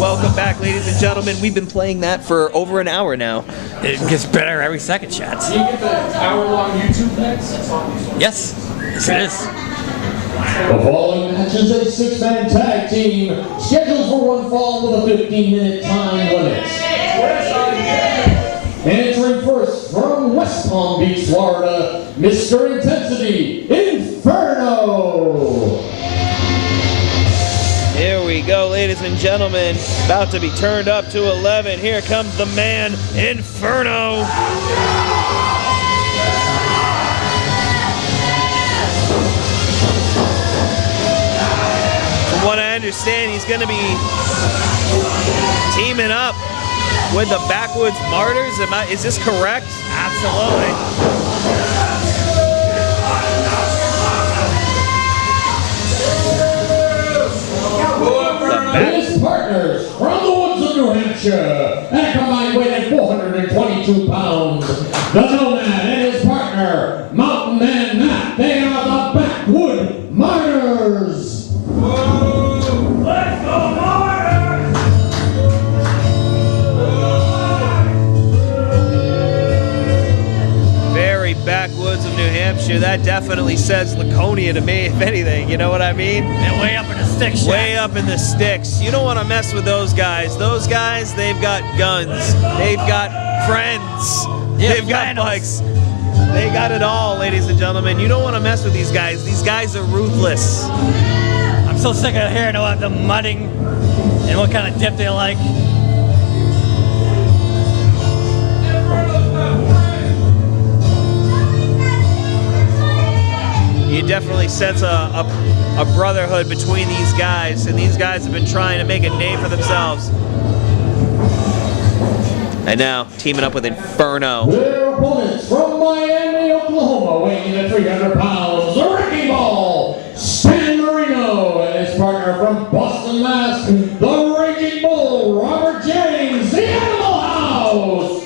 Welcome back, ladies and gentlemen. We've been playing that for over an hour now. It gets better every second, chat. Do you get the hour-long YouTube next? Yes. Yes, it is. The following match is a six-man tag team scheduled for one fall with a 15-minute time limit. Entering first from West Palm Beach, Florida, Mr. Intensity, Inferno. Here we go, ladies and gentlemen. About to be turned up to 11. Here comes the man, Inferno. From what I understand, he's going to be teaming up with the Backwoods Martyrs. Is this correct? Absolutely. His partners from the woods of New Hampshire at a combined weight of 422 pounds. The Nomad and his partner, Mountain Man Matt. They are the Backwoods Martyrs. Let's go, Martyrs! Very backwoods of New Hampshire. That definitely says Laconia to me, if anything. You know what I mean? And way up in the sticks, Way up in the sticks. You don't want to mess with those guys. Those guys, they've got guns. They've got friends. Yeah, they've got bikes. They got it all, ladies and gentlemen. You don't want to mess with these guys. These guys are ruthless. I'm so sick of hearing about them mudding and what kind of dip they like. You definitely sense a brotherhood between these guys, and these guys have been trying to make a name for themselves. And now, teaming up with Inferno. Their opponents from Miami, Oklahoma, weighing in at 300 pounds, the Wrecking Ball, San Marino, and his partner from Boston, Mass, the Raging Bull, Robert James, the Animal House.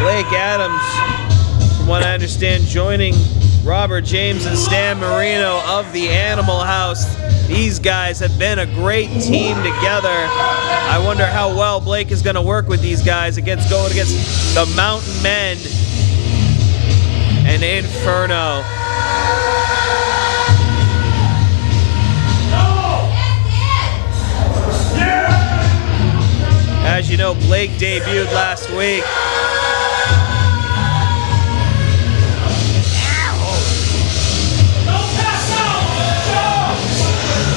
Blake Adams, from what I understand, joining Robert James and Stan Marino of the Animal House. These guys have been a great team together. I wonder how well Blake is going to work with these guys going against the Mountain Men and Inferno. As you know, Blake debuted last week.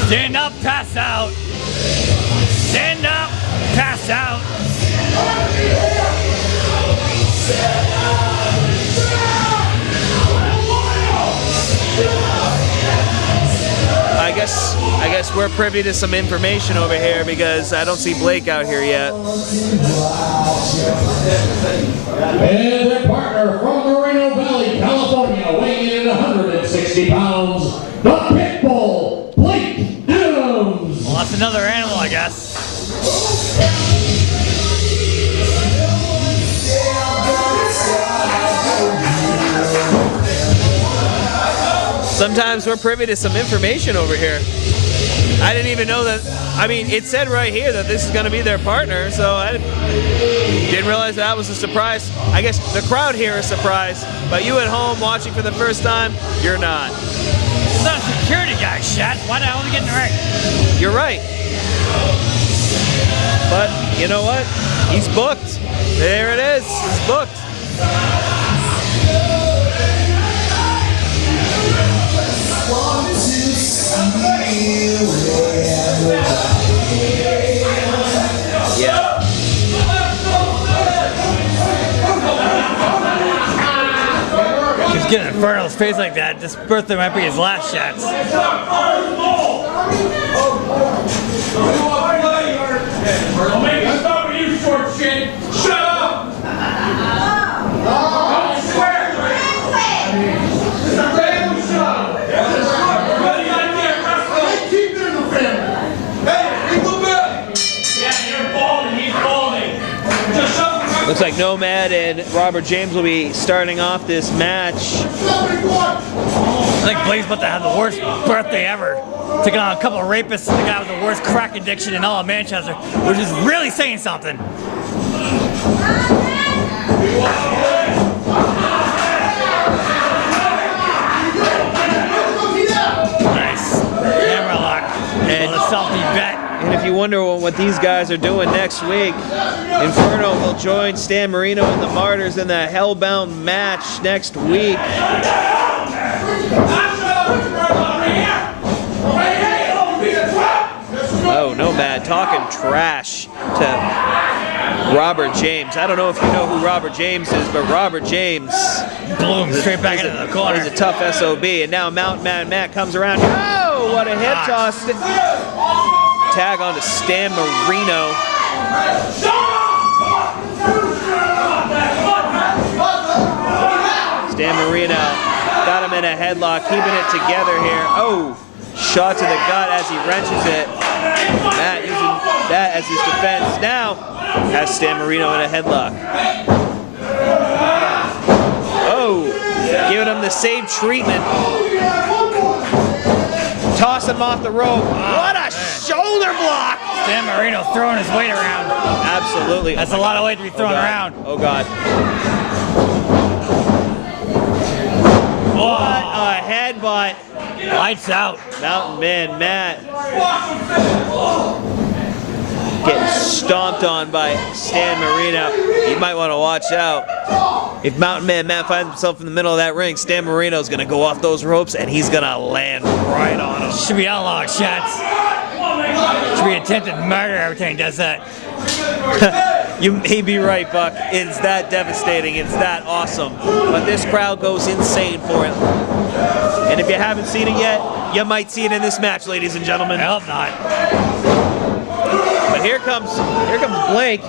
Stand up, pass out. Stand up, pass out. I guess we're privy to some information over here because I don't see Blake out here yet. And their partner from Moreno Valley, California, weighing in at 160 pounds, the Pitbull, Blake Adams. Well, that's another animal, I guess. Sometimes we're privy to some information over here. I didn't even know that. I mean, it said right here that this is going to be their partner, so I didn't realize that was a surprise. I guess the crowd here is surprised, but you at home watching for the first time, you're not. It's not a security guy, Shat. Why the hell are we getting right? You're right. But you know what? He's booked. There it is. He's booked. Yeah. He's getting Inferno's face like that. This birthday might be his last shots. I'll make a stop with you, short shit. Shut up! I swear! It's a family show! Keep it in the family! Hey, people back! Yeah, you're balding, he's balding. Just shut the Looks like Nomad and Robert James will be starting off this match. I think Blake's about to have the worst birthday ever. Taking on a couple of rapists and the guy with the worst crack addiction in all of Manchester, which is really saying something. Nice. Hammerlock. And a salty bet. And if you wonder what these guys are doing next week, Inferno will join Stan Marino and the Martyrs in the Hellbound match next week. Oh, Nomad talking trash to Robert James. I don't know if you know who Robert James is, but Robert James blew him straight back into the corner. He's a tough SOB. And now Mountain Man Matt comes around. Oh, what a hip toss. Tag on to Stan Marino. Stan Marino got him in a headlock, keeping it together here. Oh, shot to the gut as he wrenches it. Matt using that as his defense. Now has Stan Marino in a headlock. Oh, giving him the same treatment. Tossing him off the rope. What a shoulder block! Stan Marino throwing his weight around. Absolutely. That's a lot of weight to be thrown around. Oh, God. What a headbutt. Lights out. Mountain Man Matt getting stomped on by Stan Marino. You might want to watch out. If Mountain Man Matt finds himself in the middle of that ring, Stan Marino's going to go off those ropes and he's going to land right on him. Should be outlawed shots. Should be attempted murder every time he does that. You may be right, Buck. It's that devastating. It's that awesome. But this crowd goes insane for it. And if you haven't seen it yet, you might see it in this match, ladies and gentlemen. I hope not. But here comes Blake.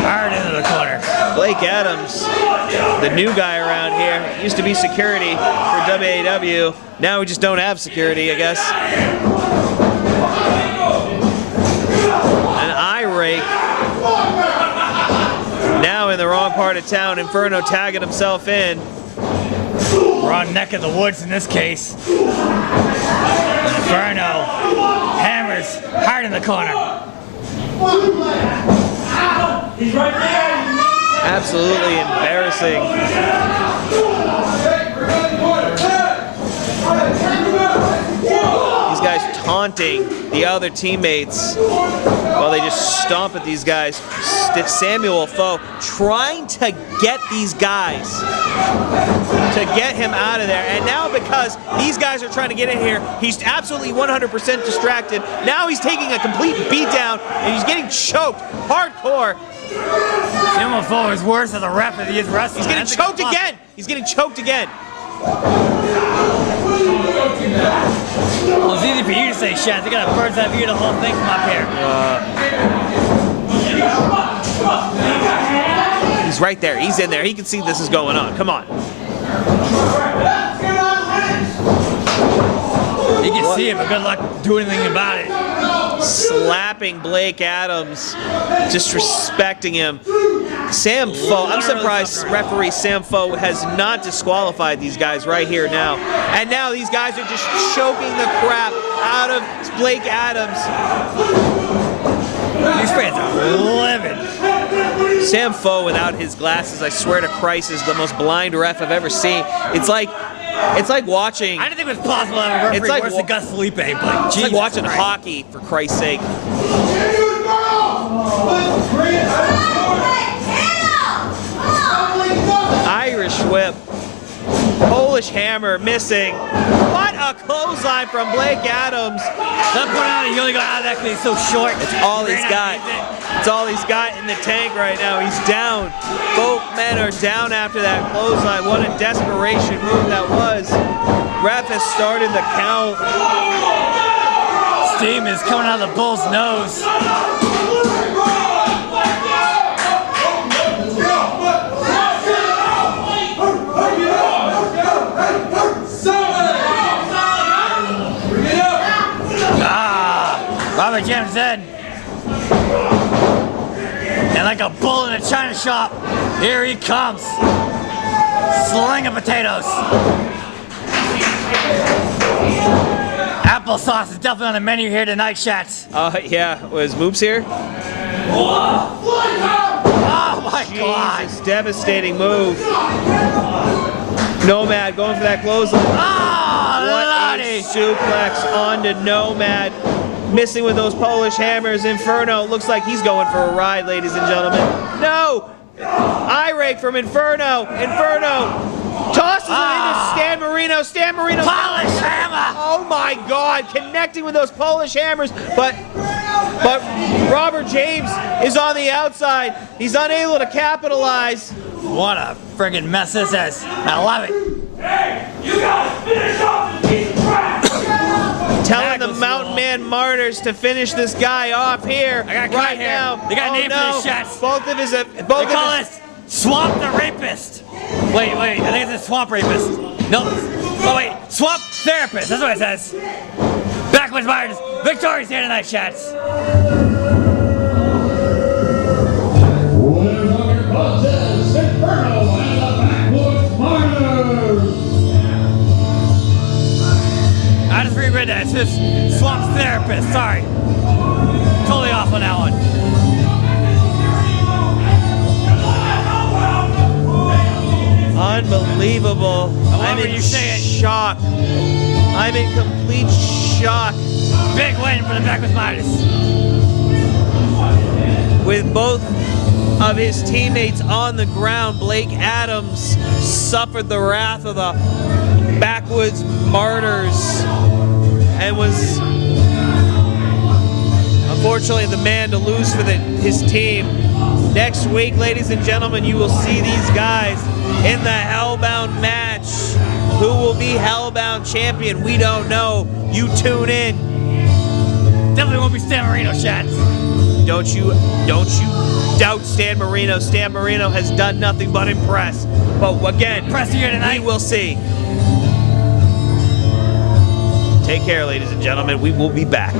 Hard into the corner. Blake Adams, the new guy around here. Used to be security for WAW. Now we just don't have security, I guess. An eye rake. Now in the wrong part of town, Inferno tagging himself in. Wrong neck of the woods in this case. Inferno hammers hard in the corner. He's right there. Absolutely embarrassing. These guys taunting the other teammates while they just stomp at these guys. Samuel Foe trying to get these guys to get him out of there. And now because these guys are trying to get in here, he's absolutely 100% distracted. Now he's taking a complete beatdown and he's getting choked hardcore. Samuel Foe is worse as a ref than he is wrestling. He's getting choked again. He's getting choked again. Well, it's easy for you to say, Shaz. You got a bird's eye view of the whole thing from up here. He's right there. He's in there. He can see this is going on. Come on. You can see it, but good luck doing anything about it. Slapping Blake Adams, disrespecting him. Sam Foe, I'm surprised referee Sam Foe has not disqualified these guys right here now. And now these guys are just choking the crap out of Blake Adams. These fans are livid. Sam Foe without his glasses, I swear to Christ, is the most blind ref I've ever seen. It's like watching. I didn't think it was possible to have a referee worse than Gus Felipe, but it's like watching hockey, for Christ's sake. Irish whip. Polish hammer missing. What a clothesline from Blake Adams. Not put out, he only got out of that because he's so short. It's all he's got. It's all he's got in the tank right now. He's down. Both men are down after that clothesline. What a desperation move that was. Ref has started the count. Steam is coming out of the bull's nose. Robert James in. And like a bull in a china shop, here he comes. Sling of potatoes. Applesauce is definitely on the menu here tonight, Shats. Yeah, was Moops here? Oh my God! Jesus, devastating move. Nomad going for that clothesline. Oh, What Lordy! a suplex onto Nomad. Missing with those Polish hammers. Inferno looks like he's going for a ride, ladies and gentlemen. No! Eye rake from Inferno. Inferno tosses him into Stan Marino. Stan Marino. Polish hammer! Oh my God! Connecting with those Polish hammers, but Robert James is on the outside. He's unable to capitalize. What a friggin' mess this is. I love it. Hey, you gotta finish off this piece of crap! Telling the Mountain Man Martyrs to finish this guy off here I got cut right here. now. They got a name for no. this, Shats. Both of his They call this Swamp the Rapist. Wait, I think it's a Swamp Rapist. No. Oh wait, Swamp Therapist. That's what it says. Backwoods Martyrs. Victoria's here tonight, Shats. Winners of your contest, Inferno and the Backwoods Martyrs. I just reread that. It says Swamp Therapist. Sorry. Totally off on that one. unbelievable. I'm in shock. I'm in complete shock. Big win for the Backwoods Martyrs. With both of his teammates on the ground, Blake Adams suffered the wrath of the Backwoods Martyrs and was unfortunately the man to lose for his team. Next week, ladies and gentlemen, you will see these guys in the Hellbound match. Who will be Hellbound champion? We don't know. You tune in. Definitely won't be Stan Marino, Shats. Don't you doubt Stan Marino. Stan Marino has done nothing but impress. But again, Impress here tonight. we will see. Take care, ladies and gentlemen. We will be back.